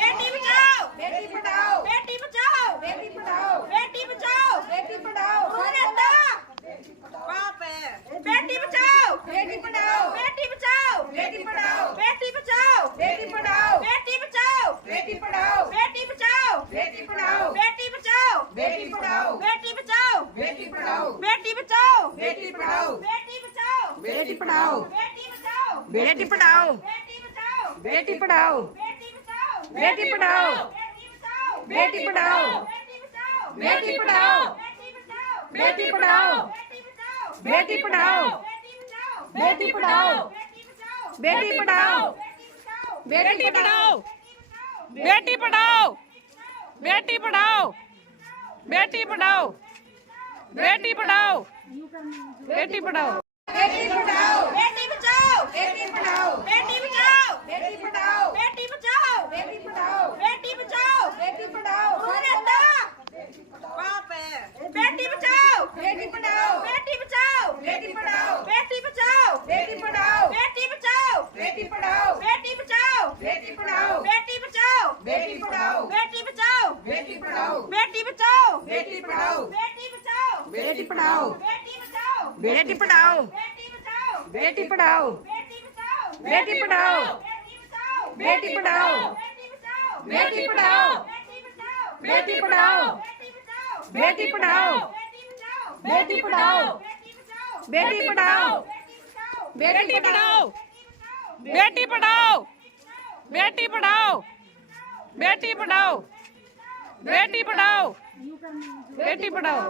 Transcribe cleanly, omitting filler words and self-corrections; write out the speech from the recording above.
Beti Bachao Beti Padhao Beti Bachao Beti Padhao Beti Bachao Beti Padhao Beti Bachao Beti Padhao Beti Bachao Beti Padhao Beti Bachao Beti Padhao Beti Bachao Beti Padhao Beti Bachao Beti Padhao Beti Bachao Beti Padhao Beti Bachao Beti Padhao Beti Bachao Beti Padhao Beti Bachao Beti Padhao Beti Padhao Beti Padhao Beti Padhao Beti Padhao Beti Padhao Beti Padhao Beti Padhao Beti Padhao Beti Padhao Beti Padhao Beti Padhao Beti Padhao Beti Padhao Beti Padhao Beti Padhao Beti Bachao Beti Padhao Beti Bachao Beti Padhao Beti Bachao Beti Padhao Beti Bachao Beti Padhao Beti Bachao Beti Padhao Beti Bachao Beti Padhao Beti Bachao Beti Padhao Beti Bachao Beti Padhao Beti Bachao Beti Padhao Beti Bachao Beti Padhao Beti Bachao Beti Padhao Beti Bachao Beti Padhao Beti Bachao Beti Padhao Beti Padhao Beti Padhao Beti Padhao Beti Padhao Beti Padhao Beti Padhao Beti Padhao Beti Padhao Beti Padhao Beti Padhao Beti Padhao Beti Padhao Beti Padhao Beti Padhao Beti Padhao